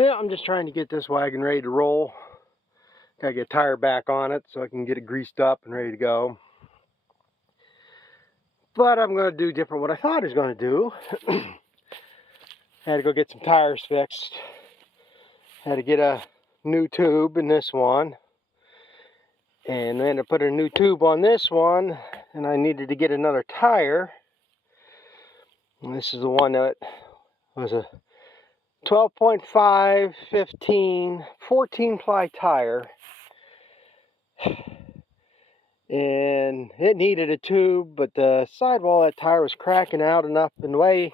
Yeah, I'm just trying to get this wagon ready to roll. Gotta get a tire back on it so I can get it greased up and ready to go. But I'm gonna do different what I thought I was gonna do. Had to go get some tires fixed. Had to get a new tube in this one. And then to put a new tube on this one, and I needed to get another tire. And this is the one that was a 12.5, 15, 14 ply tire. And it needed a tube, but the sidewall of that tire was cracking out enough in the way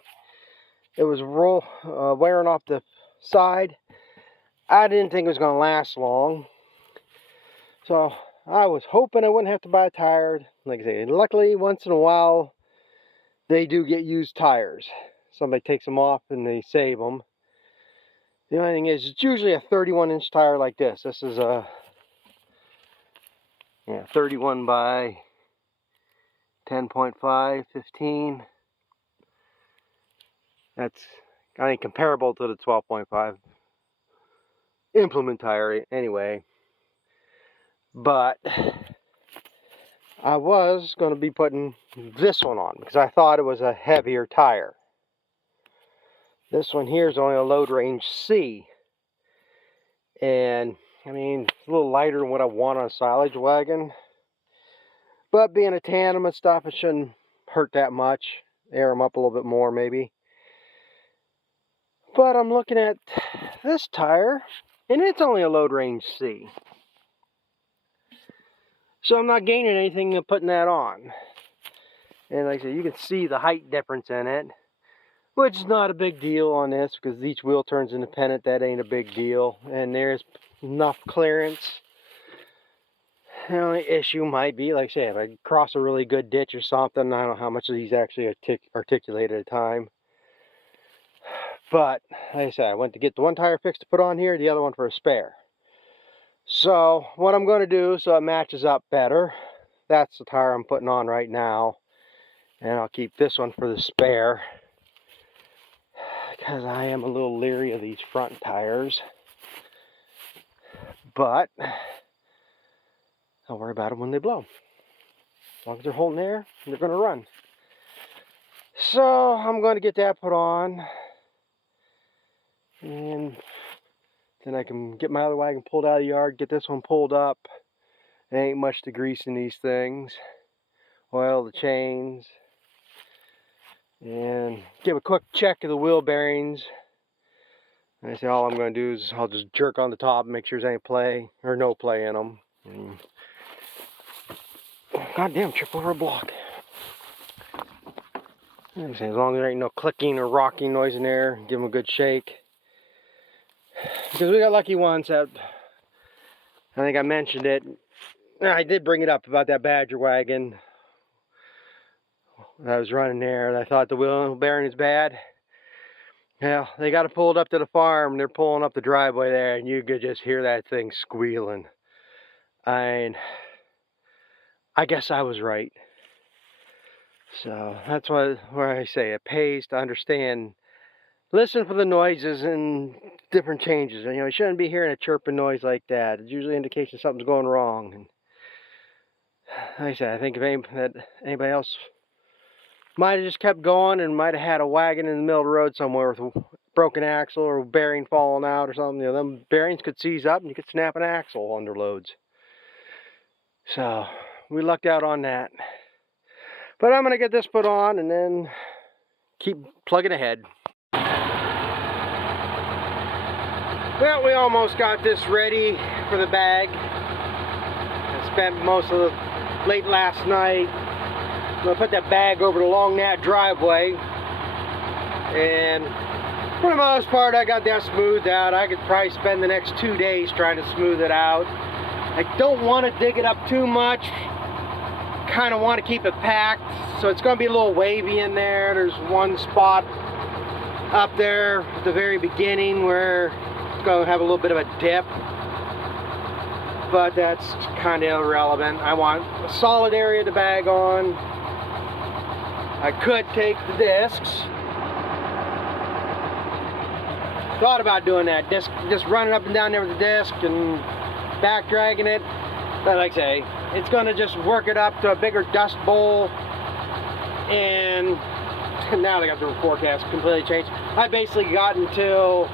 it was wearing off the side. I didn't think it was going to last long. So I was hoping I wouldn't have to buy a tire. Like I say, luckily once in a while they do get used tires. Somebody takes them off and they save them. The only thing is, it's usually a 31-inch tire like this. This is a 31 by 10.5, 15. That's, I think, comparable to the 12.5 implement tire anyway. But I was going to be putting this one on because I thought it was a heavier tire. This one here is only a load range C. And I mean, it's a little lighter than what I want on a silage wagon. But being a tandem and stuff, it shouldn't hurt that much. Air them up a little bit more maybe. But I'm looking at this tire, and it's only a load range C. So I'm not gaining anything in putting that on. And like I said, you can see the height difference in it, which is not a big deal on this because each wheel turns independent. That ain't a big deal. And there's enough clearance. The only issue might be, like I say, if I cross a really good ditch or something, I don't know how much of these actually articulate at a time. But, like I said, I went to get the one tire fixed to put on here, the other one for a spare. So, what I'm going to do so it matches up better, that's the tire I'm putting on right now. And I'll keep this one for the spare, because I am a little leery of these front tires. But I'll worry about them when they blow. As long as they're holding air, they're going to run. So I'm going to get that put on. And then I can get my other wagon pulled out of the yard, get this one pulled up. There ain't much to grease in these things. Oil the chains. And give a quick check of the wheel bearings. And I say all I'm going to do is I'll just jerk on the top and make sure there's any play or no play in them. And goddamn, trip over a block. As long as there ain't no clicking or rocking noise in there, give them a good shake. Because we got lucky once that, I think I mentioned it. I did bring it up about that Badger wagon that I was running there. I thought the wheel bearing is bad. Yeah, they got it pulled up to the farm. And they're pulling up the driveway there, and you could just hear that thing squealing. I guess I was right. So that's where I say it pays to understand. Listen for the noises and different changes. You know, you shouldn't be hearing a chirping noise like that. It's usually an indication something's going wrong. And like I said, I think if anybody else might have just kept going and might have had a wagon in the middle of the road somewhere with a broken axle or a bearing falling out or something, you know, them bearings could seize up and you could snap an axle under loads. So we lucked out on that. But I'm going to get this put on and then keep plugging ahead. Well, we almost got this ready for the bag. I spent most of the late last night. I'm going to put that bag over along that driveway. And for the most part, I got that smoothed out. I could probably spend the next 2 days trying to smooth it out. I don't want to dig it up too much. Kind of want to keep it packed. So it's going to be a little wavy in there. There's one spot up there at the very beginning where going to have a little bit of a dip, but that's kind of irrelevant. I want a solid area to bag on. I could take the discs thought about doing that, just running up and down there with the disc and back dragging it. But like I say, it's going to just work it up to a bigger dust bowl. And now they got the forecast completely changed. I basically got until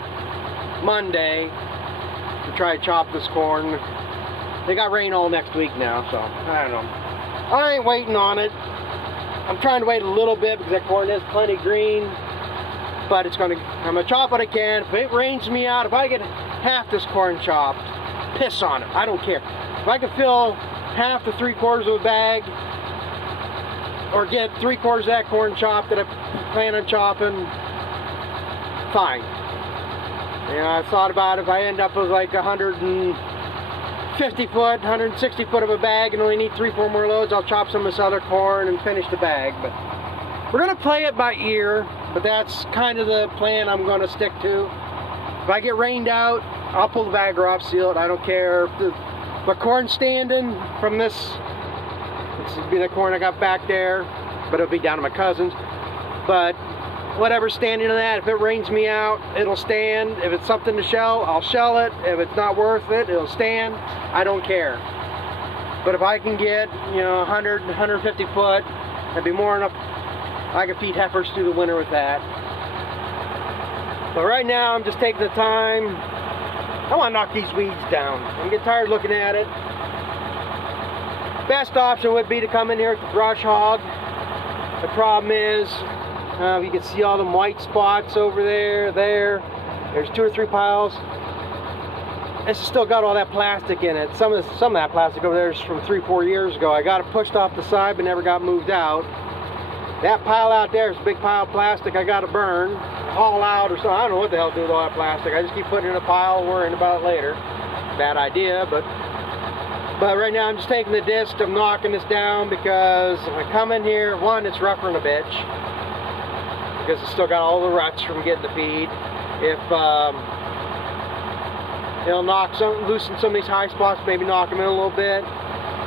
Monday to try to chop this corn. They got rain all next week now, so I don't know. I ain't waiting on it. I'm trying to wait a little bit because that corn is plenty green. But I'm gonna chop what I can. If it rains me out, if I get half this corn chopped, piss on it. I don't care. If I can fill half to 3/4 of a bag, or get 3/4 of that corn chopped that I plan on chopping, fine. You know, I've thought about if I end up with like 150 foot, 160 foot of a bag and only need 3-4 more loads, I'll chop some of this other corn and finish the bag. But we're gonna play it by ear, but that's kind of the plan I'm gonna stick to. If I get rained out, I'll pull the bagger off, seal it, I don't care. My corn standing from this would be the corn I got back there, but it'll be down to my cousin's. But whatever's standing in that, if it rains me out, it'll stand. If it's something to shell, I'll shell it. If it's not worth it, it'll stand. I don't care. But if I can get, you know, 100, 150 foot, that'd be more enough. I can feed heifers through the winter with that. But right now, I'm just taking the time. I want to knock these weeds down. I'm getting tired looking at it. Best option would be to come in here with the brush hog. The problem is, you can see all them white spots over there, There's 2 or 3 piles. It's still got all that plastic in it. Some of that plastic over there is from 3-4 years ago. I got it pushed off the side, but never got moved out. That pile out there is a big pile of plastic I got to burn, haul out or something. I don't know what the hell to do with all that plastic. I just keep putting it in a pile, worrying about it later. Bad idea, but right now I'm just taking the disc. I'm knocking this down because if I come in here, one, it's rougher than a bitch because it's still got all the ruts from getting the feed. If it'll loosen some of these high spots, maybe knock them in a little bit.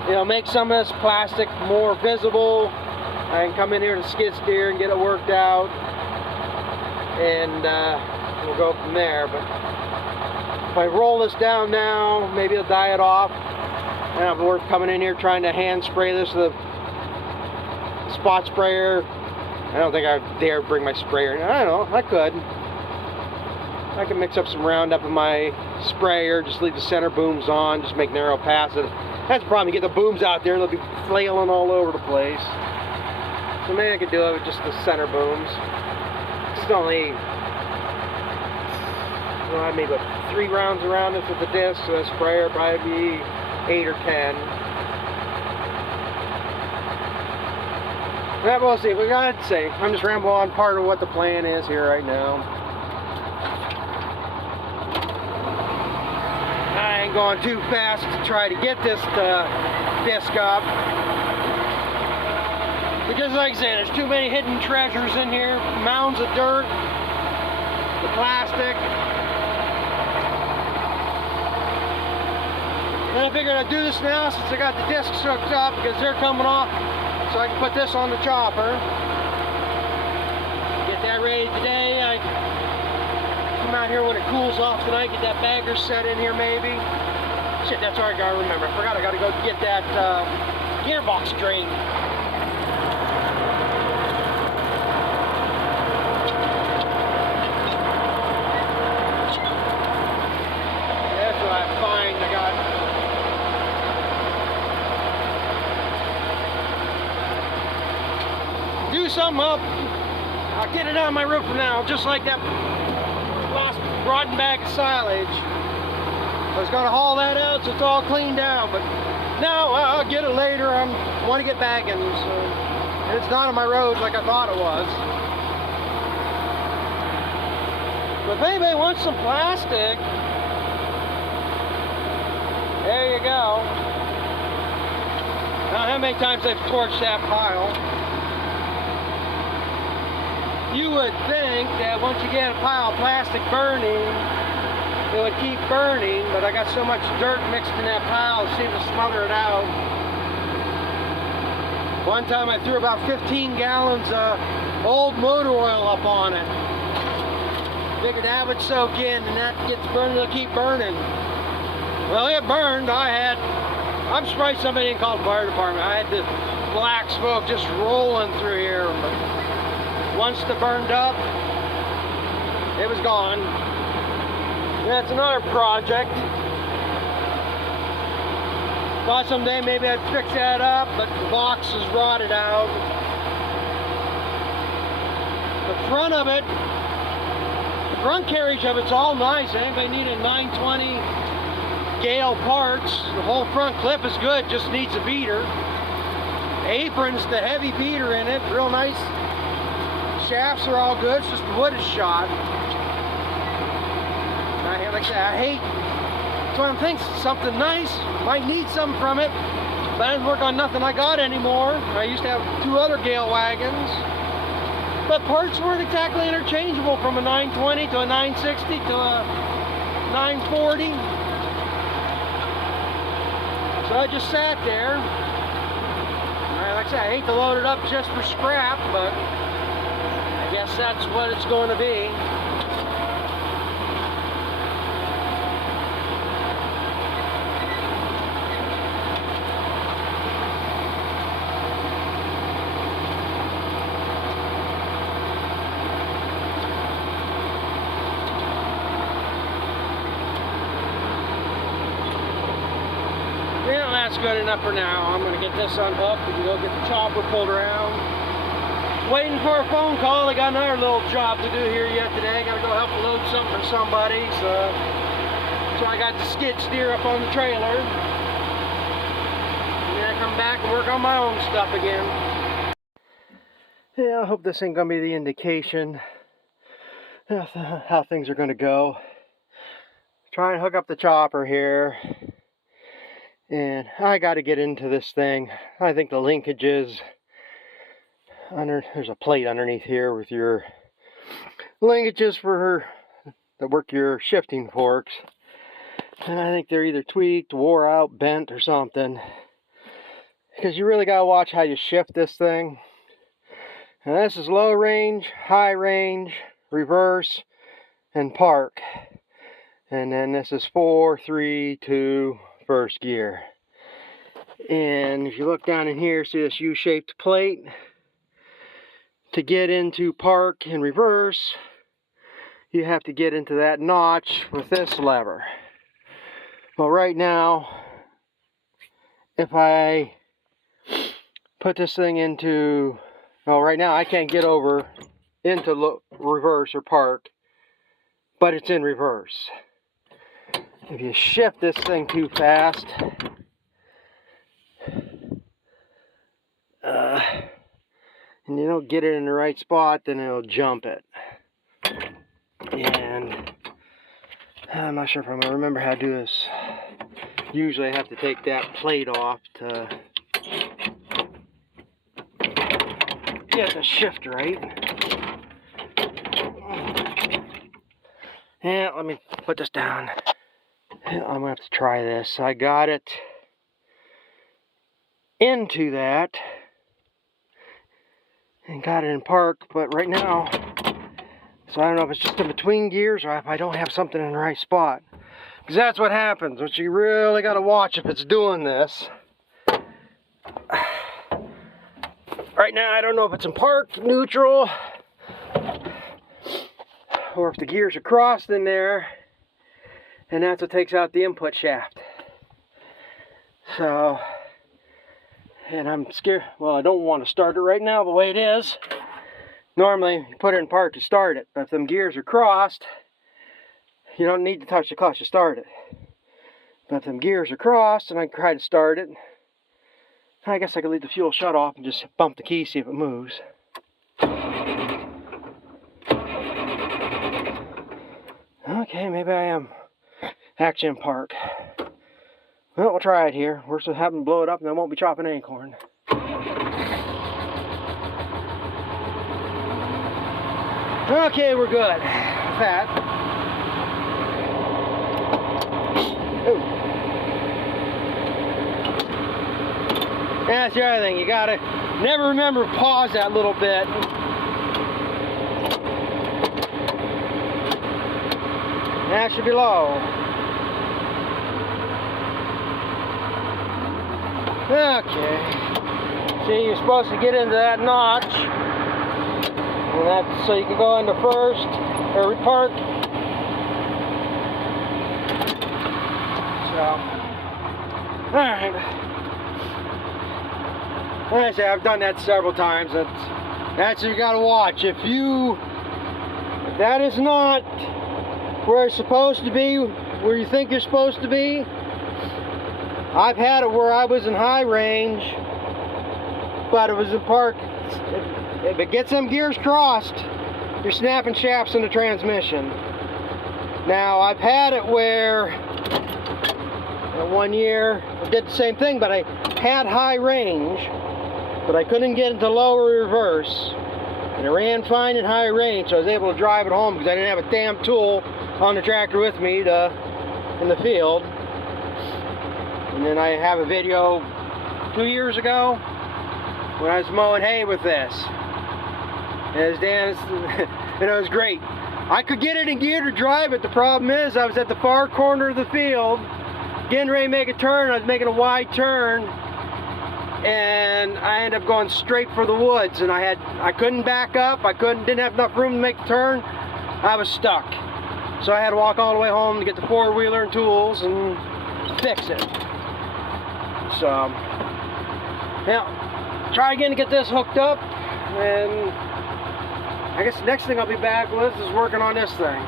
It'll make some of this plastic more visible. I can come in here to skid steer and get it worked out, and we'll go from there. But if I roll this down now, maybe it'll die it off. And it'll be worth coming in here trying to hand spray this with a spot sprayer. I don't think I dare bring my sprayer. I don't know, I could. I can mix up some Roundup in my sprayer, just leave the center booms on, just make narrow passes. That's the problem, you get the booms out there, they'll be flailing all over the place. So maybe I could do it with just the center booms. It's only, well, I made about 3 rounds around this with the disc, so the sprayer probably be 8 or 10. Yeah, we'll see. We gotta say, I'm just rambling on part of what the plan is here right now. I ain't going too fast to try to get this disc up. Because like I say, there's too many hidden treasures in here. Mounds of dirt, the plastic. And I figured I'd do this now since I got the discs hooked up because they're coming off, so I can put this on the chopper. Get that ready today. I come out here when it cools off tonight, get that bagger set in here maybe. Shit, that's all I gotta remember. I forgot I gotta go get that gearbox drain. That's what I find. I got do something up. I'll get it on my roof now, just like that last rotten bag of silage. I was going to haul that out so it's all cleaned out, but no, I'll get it later. I want to get bagging, and it's not on my road like I thought it was. But if anybody wants some plastic, there you go. Now, how many times I've torched that pile? You would think that once you get a pile of plastic burning, it would keep burning, but I got so much dirt mixed in that pile, it seemed to smother it out. One time I threw about 15 gallons of old motor oil up on it. Figured that would soak in and that gets burning, it'll keep burning. Well, it burned. I'm surprised somebody didn't call the fire department. I had the black smoke just rolling through here. But once it burned up, it was gone. That's another project. Thought someday maybe I'd fix that up, but the box is rotted out. The front of it, the front carriage of it's all nice. Anybody needed 920 Gale parts? The whole front clip is good, just needs a beater. Apron's the heavy beater in it, real nice. Shafts are all good, it's just the wood is shot. Like I said, I hate, that's one of the things, something nice, might need something from it, but I didn't work on nothing I got anymore. I used to have 2 other Gale wagons, but parts weren't exactly interchangeable from a 920 to a 960 to a 940. So I just sat there. Like I said, I hate to load it up just for scrap, but I guess that's what it's going to be. Well, that's good enough for now. I'm going to get this unhooked and go get the chopper pulled around. Waiting for a phone call. I got another little job to do here yet today. Got to go help load something for somebody. So I got the skid steer up on the trailer. And then I come back and work on my own stuff again. Yeah, I hope this ain't going to be the indication of how things are going to go. Try and hook up the chopper here. And I got to get into this thing. I think the linkages, there's a plate underneath here with your linkages that work your shifting forks. And I think they're either tweaked, wore out, bent, or something. Because you really got to watch how you shift this thing. And this is low range, high range, reverse, and park. And then this is 4, 3, 2, first gear. And if you look down in here, see this U-shaped plate? To get into park and reverse, you have to get into that notch with this lever. Well, right now, if I put this thing into, well, right now I can't get over into reverse or park, but it's in reverse. If you shift this thing too fast, and you don't get it in the right spot, then it'll jump it. And I'm not sure if I'm going to remember how to do this. Usually I have to take that plate off to get the shift right. Yeah, let me put this down. I'm going to have to try this. I got it into that and got it in park, but right now, so I don't know if it's just in between gears or if I don't have something in the right spot. Because that's what happens, which you really got to watch if it's doing this. Right now I don't know if it's in park, neutral, or if the gears are crossed in there. And that's what takes out the input shaft. So, and I'm scared, well, I don't want to start it right now the way it is. Normally, you put it in park to start it, but if them gears are crossed, you don't need to touch the clutch to start it. But if them gears are crossed and I try to start it, I guess I could leave the fuel shut off and just bump the key, see if it moves. Okay, maybe I am actually in park. Well, we'll try it here. Worst will happen, blow it up and I won't be chopping acorn. Okay, we're good. That. Ooh. That's the other thing. You gotta never remember to pause that little bit. that should be low. Okay. See, you're supposed to get into that notch. And that's so you can go into first or park. So, alright. Like I say, I've done that several times. That's what you gotta watch. If that is not where it's supposed to be, where you think you're supposed to be. I've had it where I was in high range, but it was in park. If it gets them gears crossed, you're snapping shafts in the transmission. Now, I've had it where one year I did the same thing, but I had high range, but I couldn't get into lower reverse. And it ran fine in high range, so I was able to drive it home because I didn't have a damn tool on the tractor with me in the field. And then I have a video 2 years ago when I was mowing hay with this. And it was great. I could get it in gear to drive it. The problem is I was at the far corner of the field, getting ready to make a turn. I was making a wide turn, and I ended up going straight for the woods. And I couldn't back up. Didn't have enough room to make the turn. I was stuck. So I had to walk all the way home to get the four-wheeler and tools and fix it. So, now, try again to get this hooked up, and I guess the next thing I'll be back with is working on this thing.